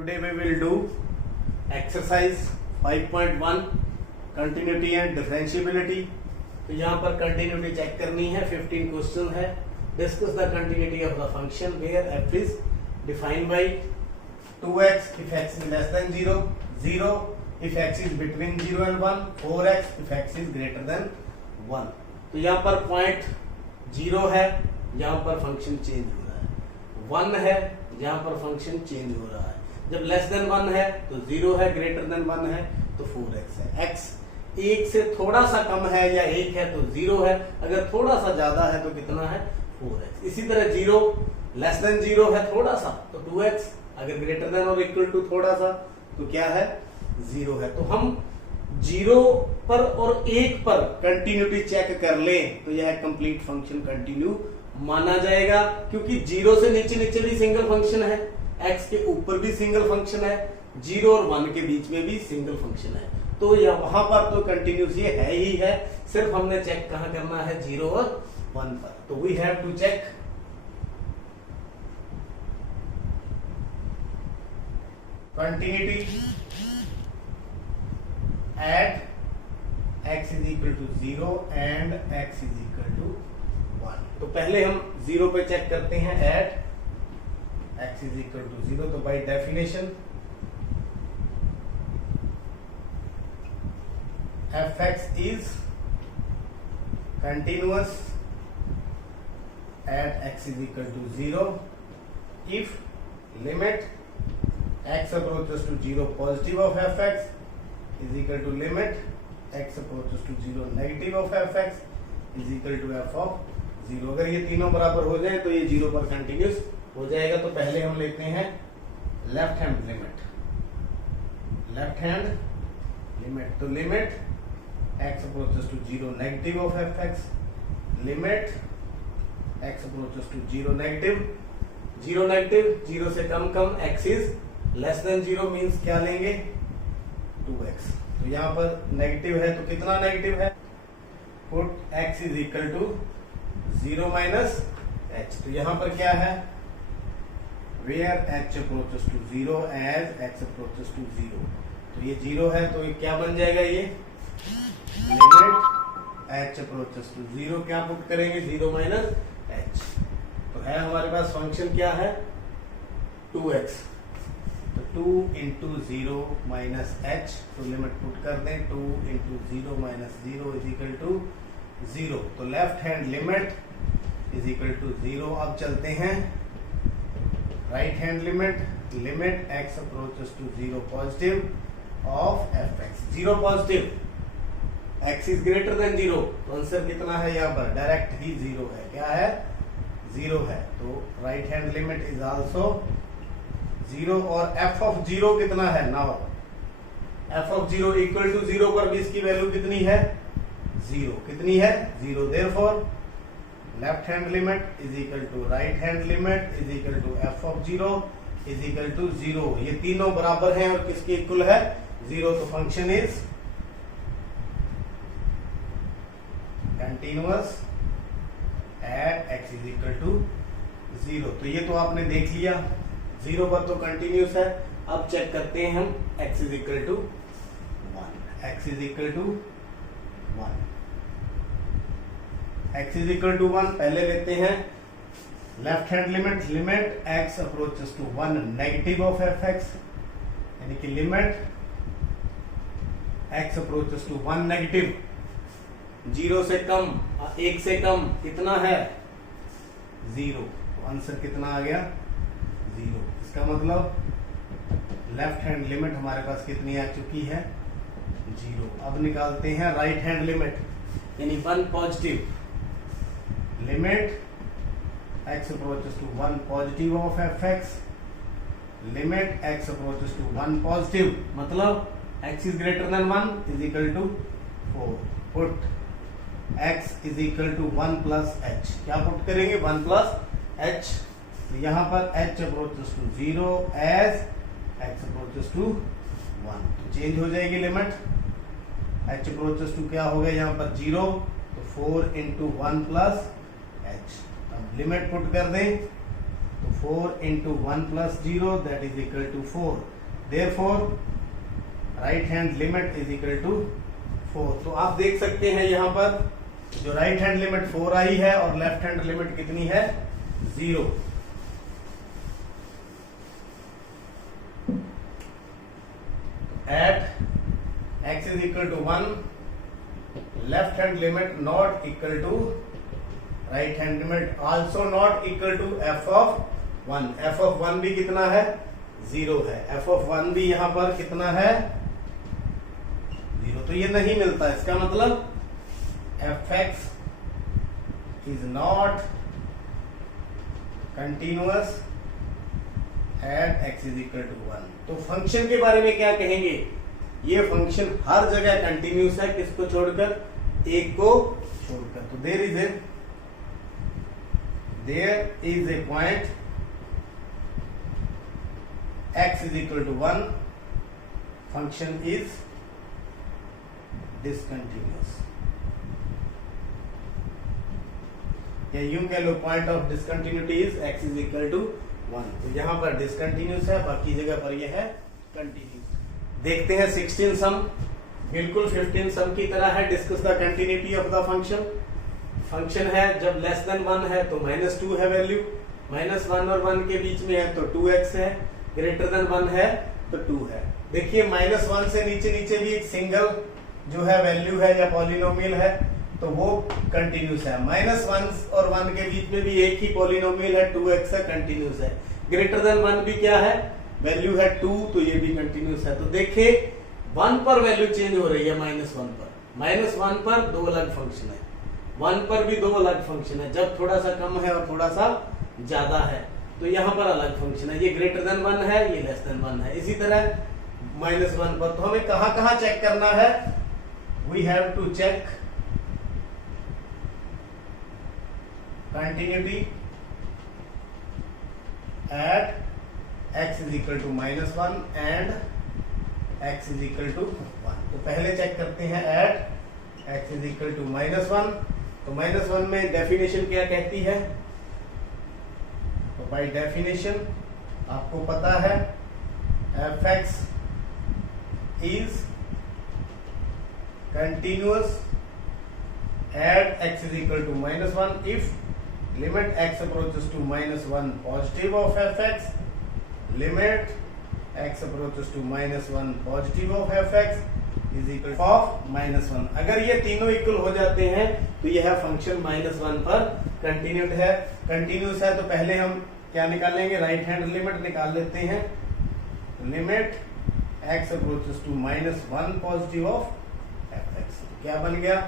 Today we will do exercise 5.1 continuity and differentiability। तो यहाँ पर कंटिन्यूटी चेक करनी है। 15 क्वेश्चन है। Discuss the continuity of the function where f is defined by 2x if x is less than 0, 0 if x is between 0 and 1, 4x if x is greater than 1। तो यहाँ पर point 0 है, यहाँ पर function change हो रहा है। 1 है, यहाँ पर फंक्शन चेंज हो रहा है। जब लेस देन 1 है तो 0 है, ग्रेटर देन 1 है तो 4x है। x 1 से थोड़ा सा कम है या 1 है तो 0 है, अगर थोड़ा सा ज्यादा है तो कितना है 4x। इसी तरह 0 लेस देन 0 है थोड़ा सा तो 2x, अगर ग्रेटर देन और इक्वल टू थोड़ा सा तो क्या है 0 है। तो हम 0 पर और 1 पर कंटिन्यूटी चेक कर लें तो यह कंप्लीट फंक्शन कंटिन्यू माना जाएगा, क्योंकि 0 से नीचे नीचे भी सिंगल फंक्शन है, x के ऊपर भी सिंगल फंक्शन है, 0 और 1 के बीच में भी सिंगल फंक्शन है। तो यह वहां पर तो कंटिन्यूस ये है ही है, सिर्फ हमने चेक कहां करना है 0 और 1 पर। तो we have to check continuity at x is equal to 0 and x is equal to 1। तो पहले हम 0 पे चेक करते हैं at x is equal to 0। तो by definition fx is continuous at x is equal to 0 if limit x approaches to 0 positive of fx is equal to limit x approaches to 0 negative of fx is equal to f of 0। अगर ये तीनों बराबर हो जाए तो ये 0 पर continuous हो जाएगा। तो पहले हम लेते हैं left hand limit. Left hand limit तो लिमिट x approaches to 0 negative of fx, limit x approaches to 0 negative, 0 negative 0 से कम कम, x is less than 0 means क्या लेंगे 2x। तो यहाँ पर नेगेटिव है तो कितना नेगेटिव है, put x is equal to 0 minus h। तो यहाँ पर क्या है where h approaches to 0 as x approaches to 0। तो ये 0 है तो ये क्या बन जाएगा, ये लिमिट h approaches to 0 क्या पुट करेंगे 0 minus h। तो है हमारे पास फंक्शन क्या है 2x, तो 2 into 0 minus h। तो लिमिट पुट कर दें 2 into 0 minus 0 is equal to 0। तो left hand limit is equal to 0। अब चलते हैं right hand limit, limit x approaches to 0 positive of fx, 0 positive x is greater than 0। तो answer कितना है यहाँ पर डायरेक्ट ही 0 है, क्या है 0 है। तो right hand limit is also 0 और f of 0 कितना है, now f of 0 equal to 0 पर भी इसकी वैल्यू कितनी है 0, कितनी है 0। Therefore left hand limit is equal to right hand limit is equal to f of 0 is equal to 0। ये तीनों बराबर हैं और किसके इक्वल है 0। तो function is continuous at x is equal to 0। तो ये तो आपने देख लिया 0 पर तो कंटिन्यूअस है। अब चेक करते हैं हम x is equal to 1, x is equal to 1, x is equal to 1। पहले लेते हैं left hand limit, limit x approaches to 1 negative of fx, यानी कि limit x approaches to 1 negative, 0 से कम 1 से कम कितना है 0। तो आंसर कितना आ गया 0। इसका मतलब लेफ्ट हैंड लिमिट हमारे पास कितनी आ चुकी है 0। अब निकालते हैं राइट हैंड लिमिट, यानी 1 positive, limit x approaches to 1 positive of fx, limit x approaches to 1 positive, मतलब x is greater than 1 is equal to 4, put x is equal to 1 plus h। क्या पुट करेंगे 1 plus h। तो यहाँ पर h approaches to 0 as x approaches to 1। तो change हो जाएगी limit, h approaches to क्या हो गया यहाँ पर 0, तो 4 into 1 plus h। अब लिमिट पुट कर दें तो 4 into 1 plus 0 that is equal to 4. Therefore right hand limit is equal to 4. तो आप देख सकते हैं यहाँ पर जो राइट हैंड लिमिट 4 आई है और लेफ्ट हैंड लिमिट कितनी है 0. At x is equal to 1, left hand limit not equal to right hand limit also not equal to f of 1. f of 1 भी कितना है 0 है. f of 1 भी यहां पर कितना है 0. तो ये नहीं मिलता. इसका मतलब fx is not continuous at x is equal to 1. तो फंक्शन के बारे में क्या कहेंगे. ये फंक्शन हर जगह कंटिन्यूस है. किसको छोड़कर एक को छोड़कर. तो there is a point x is equal to 1, function is discontinuous. या यूं कह लो point of discontinuity is x is equal to 1. तो यहां पर डिसकंटिन्यूस है, बाकी जगह पर यह है कंटिन्यूस. देखते हैं 16 सम. बिल्कुल 15 सम की तरह है. Discuss the continuity of the function. Function है जब लेस देन 1 है तो -2 है वैल्यू. -1 और 1 के बीच में है तो 2x है. ग्रेटर देन 1 है तो 2 है. देखिए -1 से नीचे नीचे भी एक सिंगल जो है वैल्यू है या पॉलिनोमियल है तो वो कंटिन्यूस है. -1 और 1 के बीच में भी एक ही पॉलिनोमियल है 2x है, कंटिन्यूस है. ग्रेटर देन 1 भी क्या है वैल्यू है 2 तो ये भी कंटिन्यूस है. तो देखिए 1 पर वैल्यू चेंज हो रही है -1 पर. -1 पर दो अलग फंक्शन है, 1 पर भी दो अलग फंक्शन है. जब थोड़ा सा कम है और थोड़ा सा ज्यादा है तो यहां पर अलग फंक्शन है. ये ग्रेटर देन 1 है, ये लेस देन 1 है. इसी तरह -1 पर. तो हमें कहां कहां चेक करना है. We have to check continuity at x is equal to -1 and x is equal to 1. तो पहले चेक करते हैं at x is equal to -1. तो -1 में डेफिनेशन क्या कहती है. तो बाय डेफिनेशन आपको पता है fx is continuous at x is equal to -1 if limit x approaches to -1 positive of fx, limit x approaches to -1 positive of fx is equal to -1. अगर ये तीनों इक्वल हो जाते हैं तो यह फंक्शन -1 पर कंटिन्यूड है, कंटिन्यूस है. तो पहले हम क्या निकालेंगे, राइट हैंड लिमिट निकाल लेते हैं. Limit x approaches to -1 positive of fx. क्या बन गया,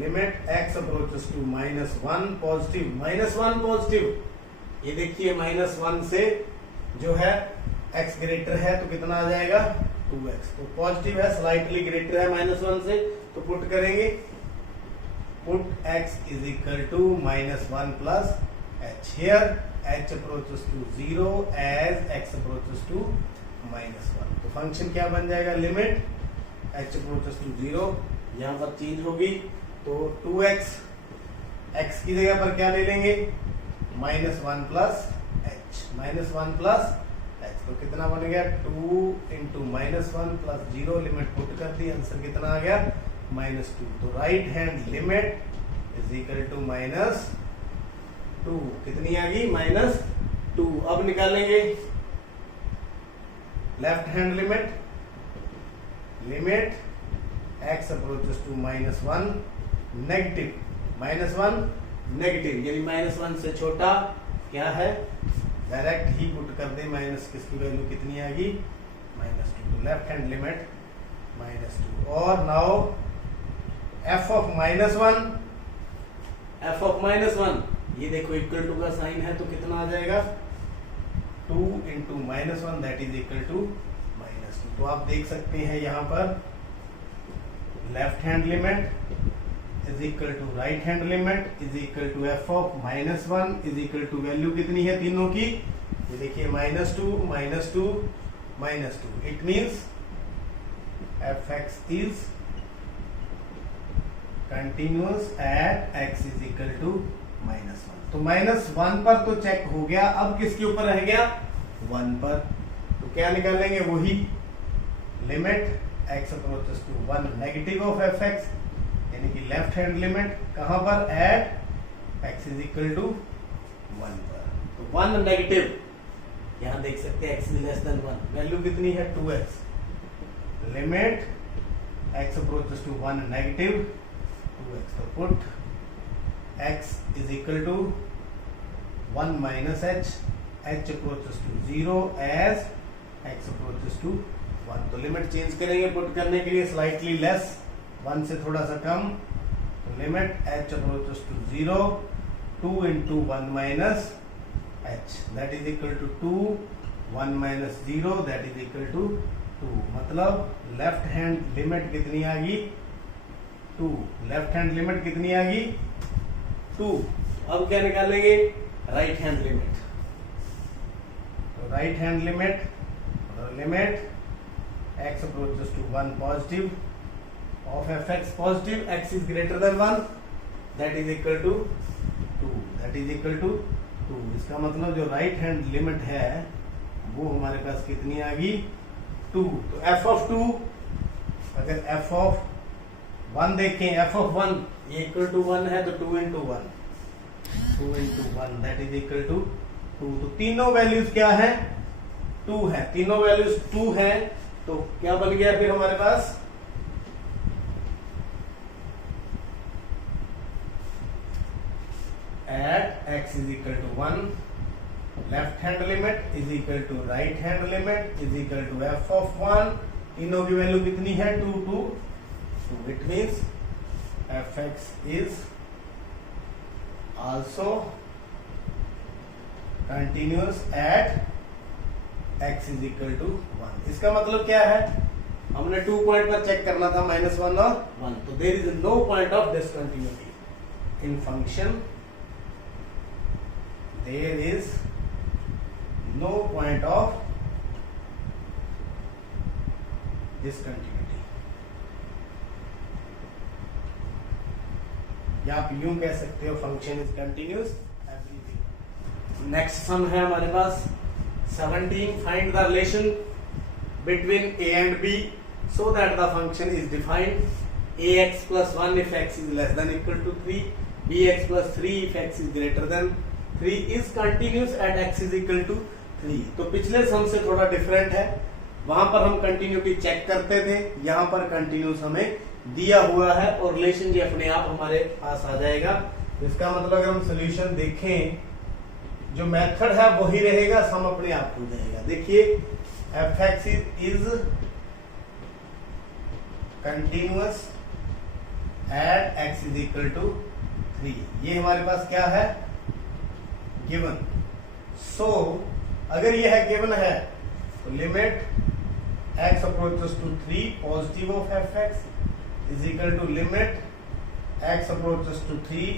limit x approaches to -1 positive. -1 positive, ये देखिए -1 से जो है x ग्रेटर है तो कितना आ जाएगा 2x. तो पॉजिटिव है, स्लाइटली ग्रेटर है -1 से. तो पुट करेंगे, put x is equal to -1 plus h. Here h approaches to 0 as x approaches to -1. तो फंक्शन क्या बन जाएगा, लिमिट h approaches to 0. यहां पर चेंज होगी तो 2x, x की जगह पर क्या ले लेंगे -1 प्लस h. -1 प्लस h तो कितना बन गया 2 into -1 प्लस 0. लिमिट पुट कर दी, आंसर कितना आ गया -2. तो right hand limit is equal to -2. कितनी आ गई -2. अब निकालेंगे left hand limit. Limit x approaches to -1 negative. -1 negative यानी -1 से छोटा क्या है, डायरेक्ट ही पुट कर दे. माइनस किसकी वैल्यू कितनी आ गई -2. तो लेफ्ट हैंड लिमिट -2. और now f of -1, f of -1 ये देखो इक्वल टू का साइन है तो कितना आ जाएगा 2 into -1 that is equal to -2. तो आप देख सकते हैं यहां पर left hand limit is equal to right hand limit is equal to f of -1 is equal to value कितनी है तीनों की, ये देखिए -2 -2 -2. It means fx is continuous at x is equal to -1. तो -1 पर तो चेक हो गया, अब किसके ऊपर रह गया? 1 पर। तो क्या निकालेंगे? वही limit x approaches to 1 negative of fx, यानी कि लेफ्ट हैंड लिमिट कहां पर? At x is equal to 1 पर। तो 1 नेगेटिव, यहां देख सकते हैं x इज लेस देन 1, वैल्यू कितनी है? 2x। Limit x approaches to 1 negative 2x, तो put x is equal to 1 minus h, h approaches to 0 as x approaches to 1। तो लिमिट चेंज करेंगे पुट करने के लिए, स्लाइटली लेस, 1 से थोड़ा सा कम, तो limit h approaches to 0, 2 into 1 minus h, that is equal to 2, 1 minus 0, that is equal to 2। मतलब लेफ्ट हैंड लिमिट कितनी आ गई? 2। लेफ्ट हैंड लिमिट कितनी आ गई? 2। अब क्या निकालेंगे? Right hand limit. तो right hand limit, limit x approaches to 1 positive of fx positive, x is greater than 1, that is equal to 2, that is equal to 2। इसका मतलब जो राइट हैंड लिमिट है वो हमारे पास कितनी आ गई? 2। तो f of 2, अगर f of 1 देखें, f of 1 ये इक्वल टू 1 है, तो 2 into 1, 2 into 1 that is equal to 2। तो तीनों वैल्यूज क्या है? 2 है। तीनों वैल्यूज 2 है, तो क्या बन गया फिर हमारे पास? At x is equal to 1, left hand limit is equal to right hand limit is equal to f of 1, तीनों की वैल्यू कितनी है? 2, 2। So it means fx is also continuous at x is equal to 1। इसका मतलब क्या है? हमने 2 point पर चेक करना था, -1 और 1, तो there is no point of discontinuity in function, there is no point of discontinuity, या आप यूं कह सकते हो function is continuous everything. Next sum है हमारे पास 17, find the relation between a and b so that the function is defined ax plus 1 if x is less than equal to 3, bx plus 3 if x is greater than 3 is continuous at x is equal to 3। तो पिछले सम से थोड़ा different है, वहां पर हम continuity check करते थे, यहां पर कंटिन्यूस हमें दिया हुआ है और रिलेशन जी अपने आप हमारे पास आ जाएगा। इसका मतलब अगर हम सोल्यूशन देखें, जो मेथड है वही रहेगा, सम अपने आप हो जाएगा। देखिए fx is continuous at x is equal to 3, ये हमारे पास क्या है? गिवन। सो अगर ये है गिवन है, तो लिमिट x approaches to 3 positive of fx is equal to limit x approaches to 3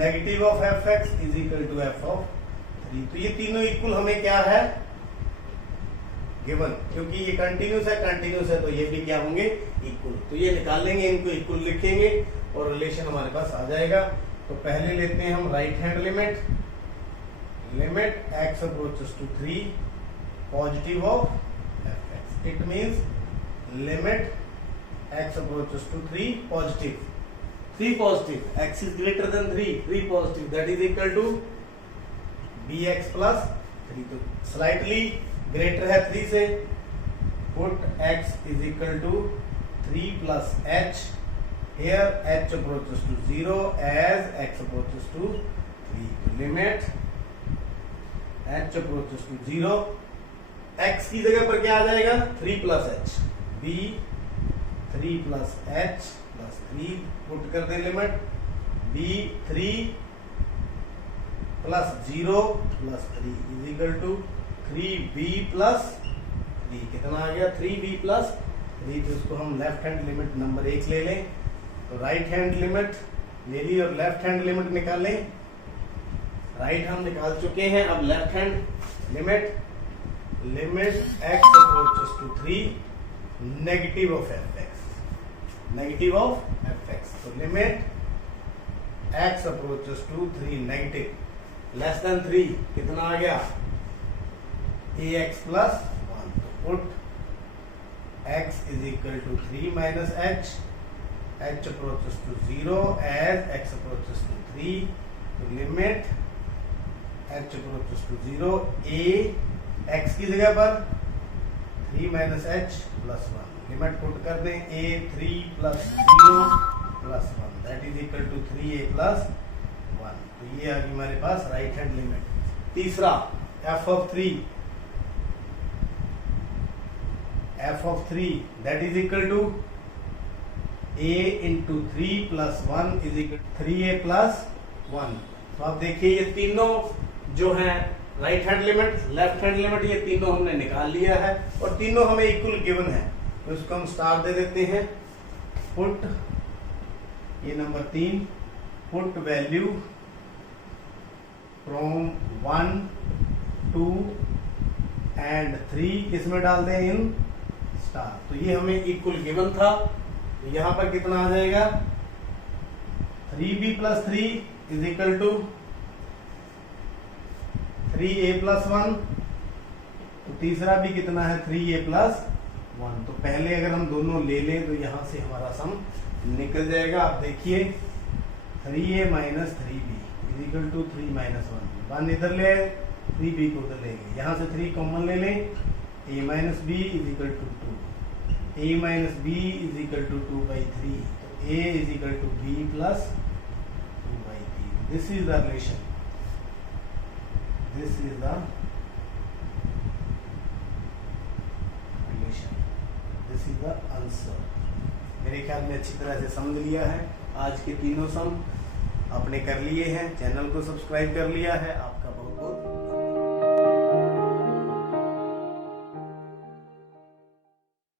negative of fx is equal to f of 3। तो ये तीनों इक्वल हमें क्या है? गिवन, क्योंकि ये कंटिन्यूस है तो ये भी क्या होंगे? इक्वल। तो ये निकाल लेंगे, इनको इक्वल लिखेंगे और रिलेशन हमारे पास आ जाएगा। तो पहले लेते हैं हम right hand limit, limit x approaches to 3 positive of fx, it means limit x approaches to 3 positive, 3 positive, x is greater than 3 positive, that is equal to bx plus 3। तो स्लाइटली ग्रेटर है 3 से, put x is equal to 3 plus h, here h approaches to 0 as x approaches to 3। तो limit h approaches to 0, x की जगह पर क्या आ जाएगा? 3 plus h, b 3 plus h plus 3, put कर दे limit b 3 plus 0 plus 3 is equal to 3b plus 3। कितना आ गया? 3b plus 3। तो इसको हम लेफ्ट हैंड लिमिट नंबर 1 ले लें। तो राइट हैंड लिमिट ले ली और लेफ्ट हैंड लिमिट निकाल लें। राइट हम निकाल चुके हैं, अब left hand limit, limit x approaches to 3 negative of fx, negative of fx। तो लिमिट x approaches to 3 negative, less than 3 कितना आ गया ax प्लस 1। तो put x is equal to 3 minus h approaches to 0 as x approaches to 3। तो limit h approaches to 0 a x की जगह पर 3 minus h plus 1। Limit put कर दें a 3 plus 0 plus 1 that is equal to 3a plus 1। तो ये आ गई हमारे पास राइट हैंड लिमिट। तीसरा f of 3 that is equal to a into 3 plus 1 is equal to 3a plus 1। तो आप देखिए ये तीनों जो है right hand limit left hand limit ये तीनों हमने निकाल लिया है और तीनों हमें इक्वल गिवन है। तो इसको हम स्टार दे देते हैं। पुट ये number 3 put value from 1 2 and 3 किसमें डाल दें इन स्टार। तो ये हमें इक्वल गिवन था। तो यहां पर कितना आ जाएगा 3b plus 3 is equal to 3a plus 1। तो तीसरा भी कितना है 3a प्लस 1। तो पहले अगर हम दोनों ले लें तो यहां से हमारा सम निकल जाएगा। आप देखिए 3a minus 3b is equal to 3 minus 1 इधर ले 3b को उधर लेंगे। यहां से 3 कॉमन ले लें a minus b is equal to 2 a minus b is equal to 2/3। तो a is equal to b plus 2/3। This is the relation, this is the relation, this is the answer. मेरे ख्याल में अच्छी तरह से समझ लिया है। आज के तीनों सम आपने कर लिए हैं, चैनल को सब्सक्राइब कर लिया है। आपका